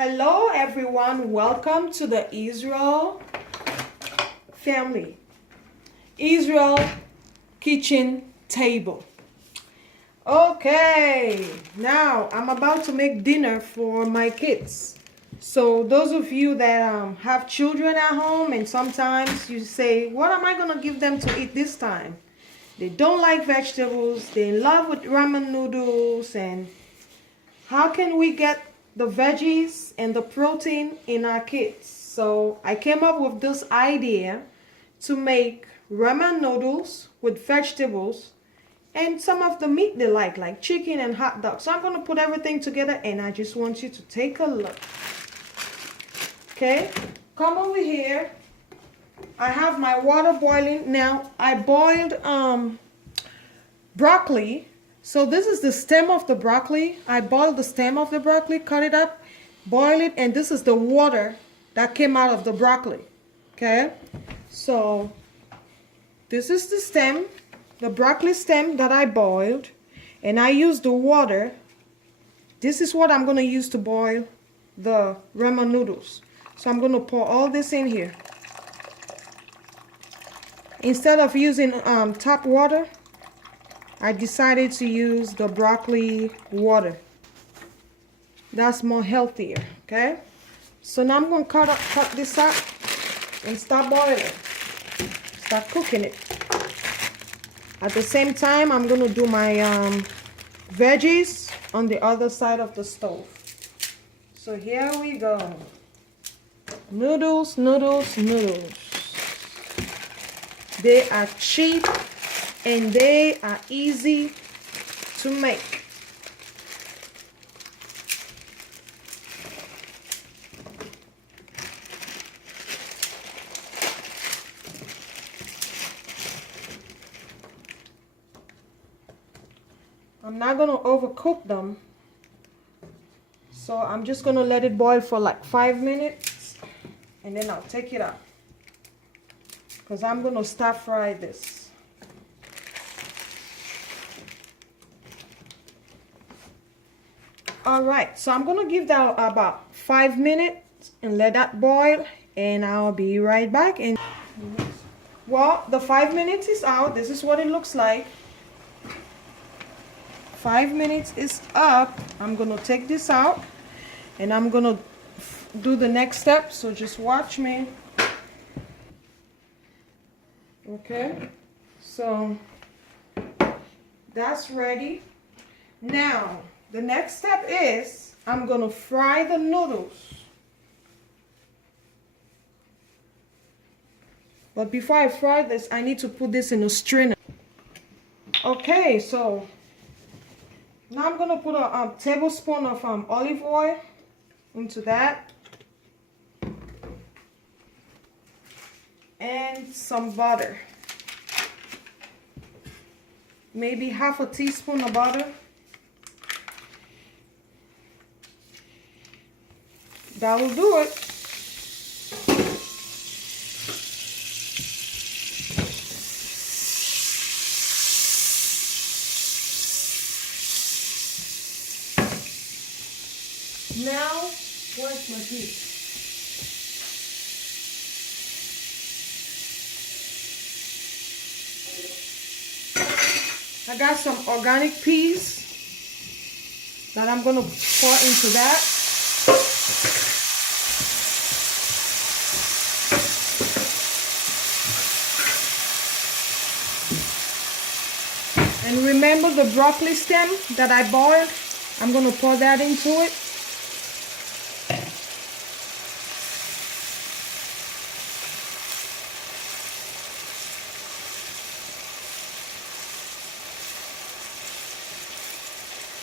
Hello everyone, welcome to the Israel family. Israel kitchen table. Okay, now I'm about to make dinner for my kids. So those of you that have children at home and sometimes you say, what am I going to give them to eat this time? They don't like vegetables, they're in love with ramen noodles, and how can we get the veggies and the protein in our kids? So I came up with this idea to make ramen noodles with vegetables and some of the meat they like chicken and hot dog. So I'm going to put everything together and I just want you to take a look. Okay, come over here. I have my water boiling. Now I boiled broccoli. So this is the stem of the broccoli. I boiled the stem of the broccoli, cut it up, boil it, and this is the water that came out of the broccoli. Okay, so this is the stem, the broccoli stem that I boiled, and I used the water. This is what I'm going to use to boil the ramen noodles. So I'm going to pour all this in here. Instead of using tap water, I decided to use the broccoli water. That's more healthier, okay? So now I'm going to cut this up and start boiling. Start cooking it. At the same time, I'm going to do my veggies on the other side of the stove. So here we go. Noodles, noodles, noodles. They are cheap and they are easy to make. I'm not going to overcook them. So I'm just going to let it boil for like 5 minutes and then I'll take it out. Because I'm going to stir fry this. Alright, so I'm going to give that about 5 minutes and let that boil, and I'll be right back. And well, the 5 minutes is out. This is what it looks like. 5 minutes is up. I'm going to take this out and I'm going to do the next step, so just watch me. Okay, so that's ready. Now the next step is I'm going to fry the noodles. But before I fry this, I need to put this in a strainer. Okay, so now I'm going to put a tablespoon of olive oil into that. And some butter. Maybe half a teaspoon of butter. That will do it. Now, where's my heat? I got some organic peas that I'm going to pour into that. And remember the broccoli stem that I boiled? I'm going to pour that into it.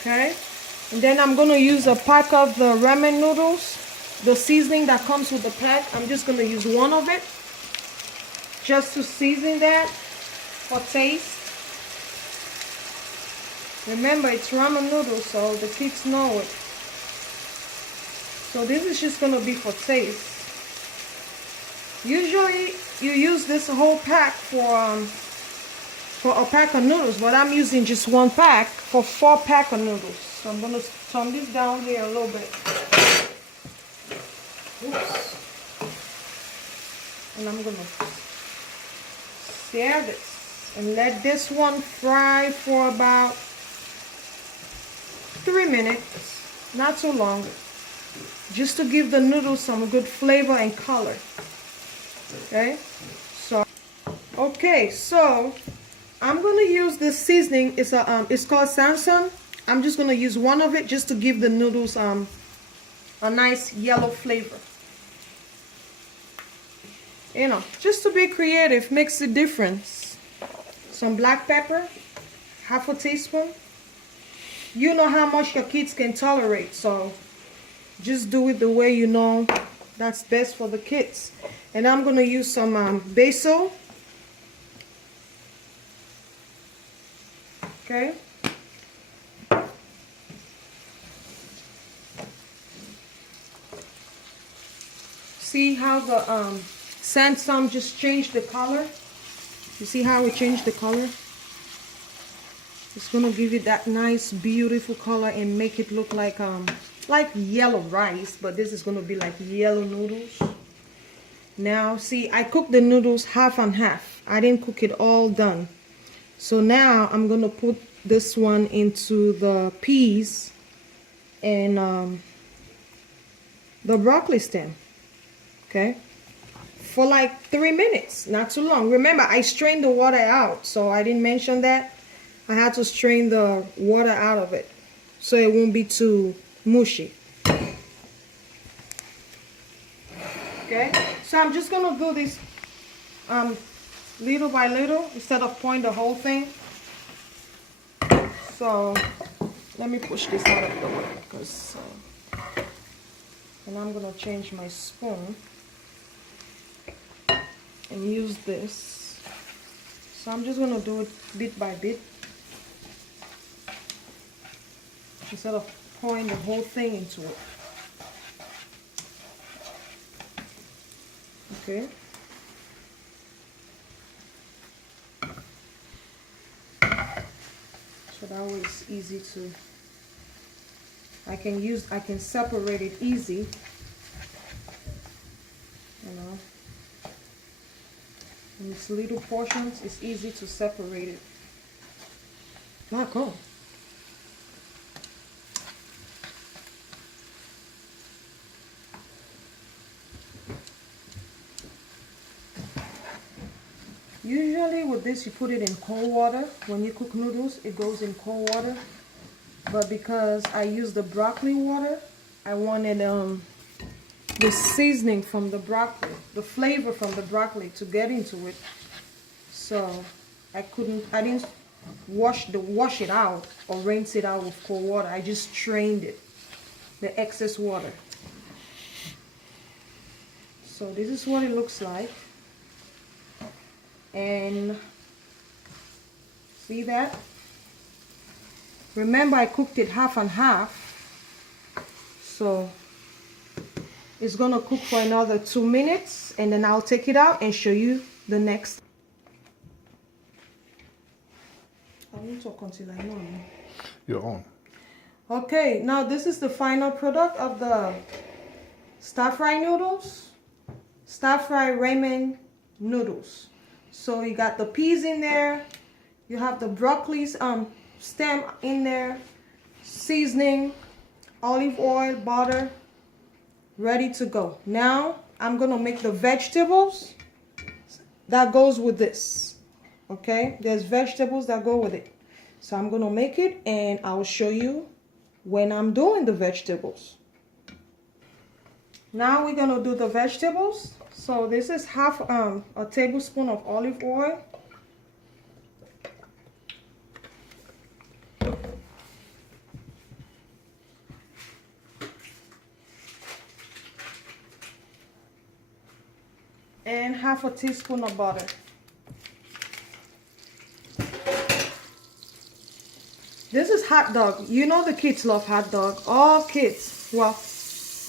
Okay, and then I'm going to use a pack of the ramen noodles, the seasoning that comes with the pack. I'm just going to use one of it just to season that for taste. Remember, it's ramen noodles, so the kids know it. So this is just going to be for taste. Usually you use this whole pack for a pack of noodles, but I'm using just one pack for 4 pack of noodles. So I'm going to turn this down here a little bit. Oops. And I'm gonna sear this and let this one fry for about 3 minutes, not too long, just to give the noodles some good flavor and color. Okay, so I'm gonna use this seasoning. It's called Samsung. I'm just gonna use one of it just to give the noodles a nice yellow flavor. You know, just to be creative, makes a difference. Some black pepper, half a teaspoon. You know how much your kids can tolerate, so just do it the way you know that's best for the kids. And I'm gonna use some basil. Okay. See how the sandstone just changed the color? You see how it changed the color? It's gonna give it that nice, beautiful color and make it look like yellow rice, but this is gonna be like yellow noodles. Now, see, I cooked the noodles half and half. I didn't cook it all done. So now I'm gonna put this one into the peas and the broccoli stem. Okay, for like 3 minutes, not too long. Remember, I strained the water out, so I didn't mention that. I had to strain the water out of it so it won't be too mushy. Okay, so I'm just gonna do this little by little instead of pouring the whole thing. So let me push this out of the way, because and I'm gonna change my spoon and use this. So I'm just gonna do it bit by bit instead of pouring the whole thing into it. Okay. So that way it's easy to, I can separate it easy, you know. In these little portions, it's easy to separate it. Not cool. Usually with this, you put it in cold water. When you cook noodles, it goes in cold water. But because I use the broccoli water, I wanted the seasoning from the broccoli, the flavor from the broccoli to get into it. So I didn't wash it out or rinse it out with cold water. I just strained it, the excess water. So this is what it looks like. And see that? Remember, I cooked it half and half. So it's gonna cook for another 2 minutes, and then I'll take it out and show you the next. I won't talk until I know. You're on. Okay, now this is the final product of the stir-fry noodles. Stir-fry ramen noodles. So you got the peas in there, you have the broccoli stem in there, seasoning, olive oil, butter, ready to go. Now I'm gonna make the vegetables that goes with this. Okay, there's vegetables that go with it. So I'm gonna make it and I'll show you when I'm doing the vegetables. Now we're gonna do the vegetables. So this is half a tablespoon of olive oil. And half a teaspoon of butter. This is hot dog. You know the kids love hot dog. All kids. Well,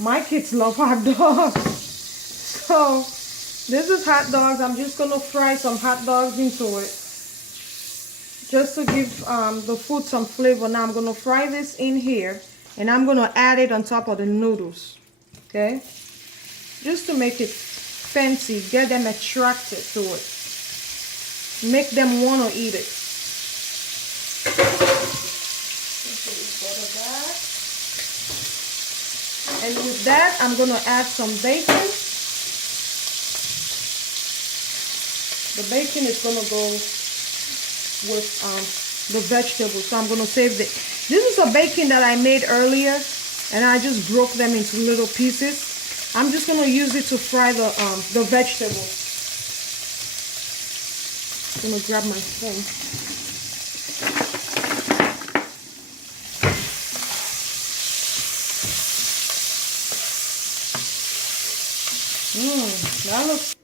my kids love hot dogs. So this is hot dogs. I'm just gonna fry some hot dogs into it, just to give the food some flavor. Now I'm gonna fry this in here, and I'm gonna add it on top of the noodles. Okay. just to make it fancy, get them attracted to it, make them want to eat it. And with that, I'm going to add some bacon. The bacon is going to go with the vegetables. So I'm going to save this is a bacon that I made earlier, and I just broke them into little pieces. I'm just going to use it to fry the vegetables. I'm going to grab my phone. That looks.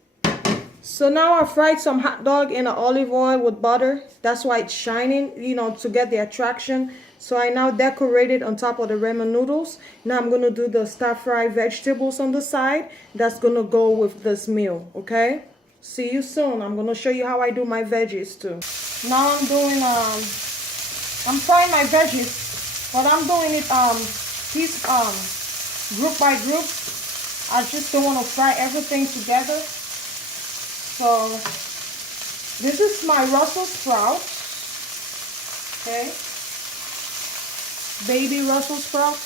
So now I fried some hot dog in an olive oil with butter. That's why it's shining, you know, to get the attraction. So I now decorated on top of the ramen noodles. Now I'm going to do the stir-fried vegetables on the side. That's going to go with this meal, okay? See you soon. I'm going to show you how I do my veggies too. Now I'm doing, I'm frying my veggies, but I'm doing it group by group. I just don't want to fry everything together. So this is my Brussels sprouts, okay, baby Brussels sprouts.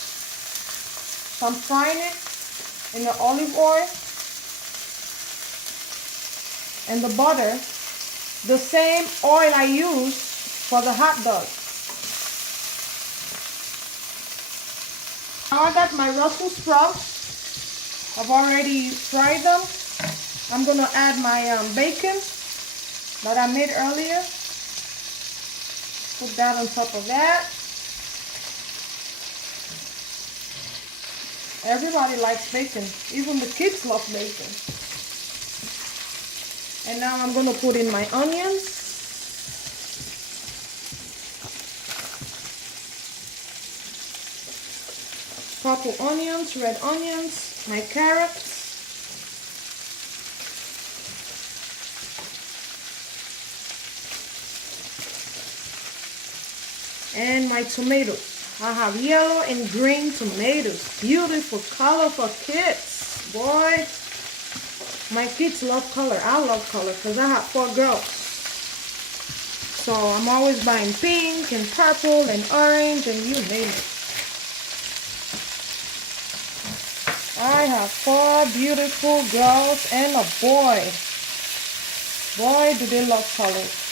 So I'm frying it in the olive oil and the butter, the same oil I use for the hot dog. Now I got my Brussels sprouts. I've already fried them. I'm going to add my bacon that I made earlier. Put that on top of that. Everybody likes bacon. Even the kids love bacon. And now I'm going to put in my onions. Purple onions, red onions, my carrots. And my tomatoes. I have yellow and green tomatoes. Beautiful color for kids. Boy, my kids love color. I love color because I have 4 girls. So I'm always buying pink and purple and orange and you name it. I have 4 beautiful girls and a boy. Boy, do they love colors.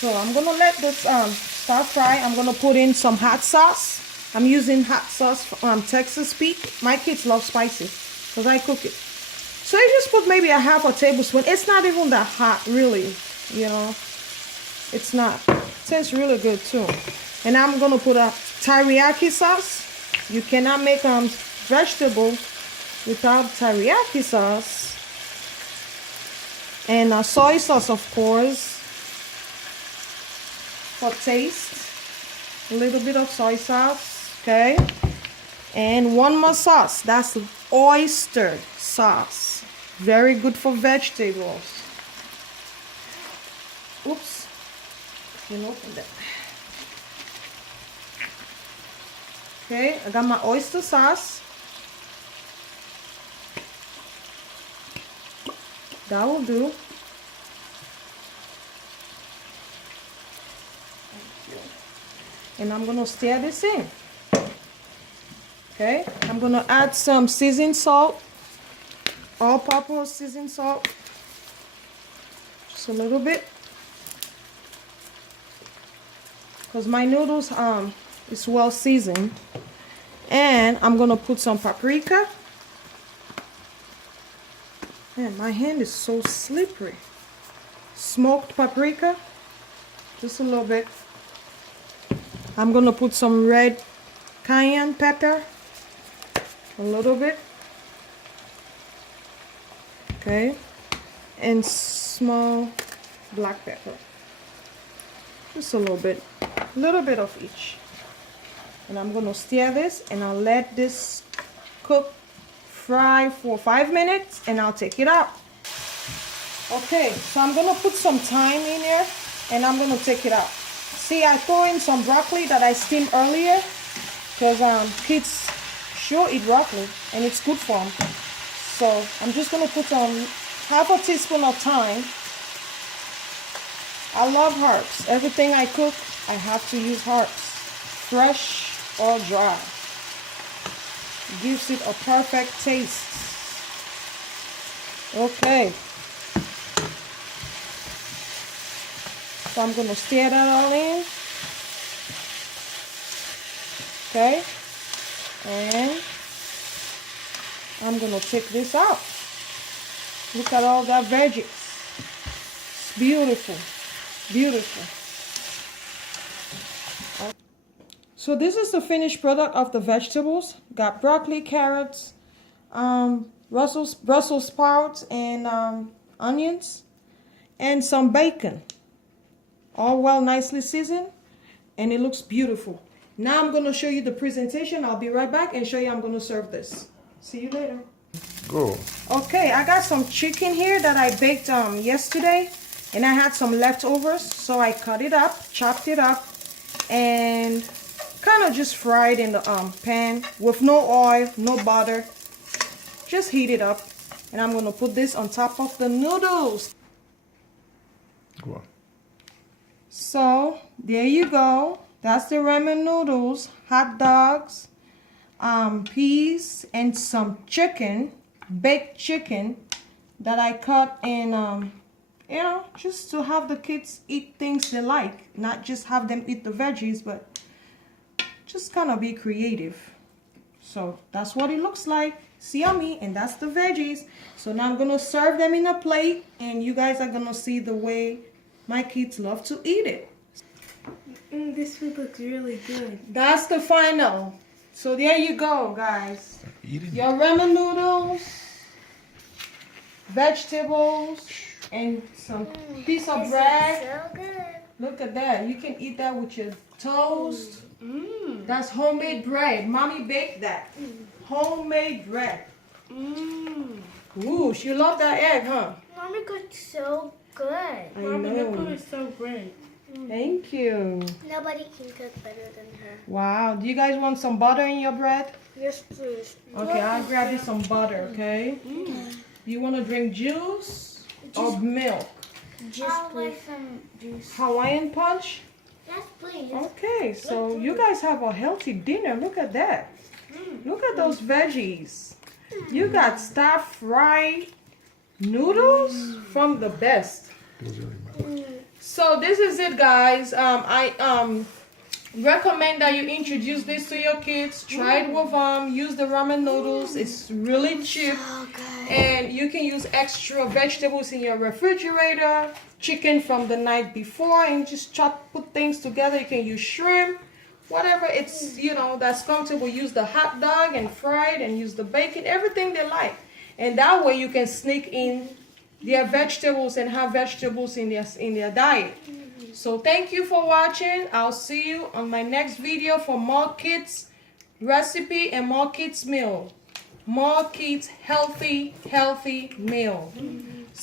So I'm going to let this stir fry. I'm going to put in some hot sauce. I'm using hot sauce from Texas Pete. My kids love spicy because I cook it. So you just put maybe a half a tablespoon. It's not even that hot, really, you know. It's not. It tastes really good too. And I'm going to put a teriyaki sauce. You cannot make vegetables without teriyaki sauce. And soy sauce, of course. For taste, a little bit of soy sauce, okay, and one more sauce. That's oyster sauce, very good for vegetables. Oops, didn't open that. Okay, I got my oyster sauce. That will do. And I'm going to stir this in. Okay, I'm going to add some seasoned salt, all-purpose seasoned salt, just a little bit, because my noodles is well seasoned. And I'm going to put some paprika. Man, my hand is so slippery. Smoked paprika, just a little bit. I'm going to put some red cayenne pepper, a little bit, okay, and small black pepper, just a little bit of each. And I'm going to stir this and I'll let this fry for 5 minutes and I'll take it out. Okay, so I'm going to put some thyme in here and I'm going to take it out. See, I throw in some broccoli that I steamed earlier because kids sure eat broccoli, and it's good for them. So I'm just gonna put half a teaspoon of thyme. I love herbs. Everything I cook, I have to use herbs, fresh or dry. Gives it a perfect taste. Okay. So I'm gonna stir that all in. Okay. And I'm gonna take this out. Look at all that veggies. It's beautiful. Beautiful. So this is the finished product of the vegetables. Got broccoli, carrots, Brussels sprouts, and onions, and some bacon. All well nicely seasoned, and it looks beautiful. Now I'm going to show you the presentation. I'll be right back and show you how I'm going to serve this. See you later. Go. Okay, I got some chicken here that I baked yesterday, and I had some leftovers, so I cut it up, chopped it up, and kind of just fried in the pan with no oil, no butter. Just heat it up, and I'm going to put this on top of the noodles. Go on. So there you go. That's the ramen noodles, hot dogs, peas, and some chicken, baked chicken that I cut in, you know, just to have the kids eat things they like, not just have them eat the veggies, but just kind of be creative. So that's what it looks like. It's yummy, and that's the veggies. So now I'm gonna serve them in a plate, and you guys are gonna see the way my kids love to eat it. This food looks really good. That's the final. So there you go, guys. Eating. Your ramen noodles, vegetables, and some piece of bread. So good. Look at that. You can eat that with your toast. That's homemade bread. Mommy baked that. Homemade bread. Ooh, she loved that egg, huh? Mommy cooked so good. I Mommy, know. your food is so great. Thank you. Nobody can cook better than her. Wow. Do you guys want some butter in your bread? Yes, please. Okay, I'll grab you some butter, okay? You want to drink juice or milk? Just please. Some juice. Hawaiian punch? Yes, please. Okay, so you guys have a healthy dinner. Look at that. Look at those veggies. You got stir-fried noodles from the best. So this is it, guys. I recommend that you introduce this to your kids. Try it with use the ramen noodles. It's really cheap, and you can use extra vegetables in your refrigerator, chicken from the night before, and just put things together. You can use shrimp, whatever it's, you know, that's comfortable. Use the hot dog and fry it, and use the bacon, everything they like, and that way you can sneak in their vegetables and have vegetables in their diet. So thank you for watching. I'll see you on my next video for more kids recipe and more kids meal. More kids healthy meal.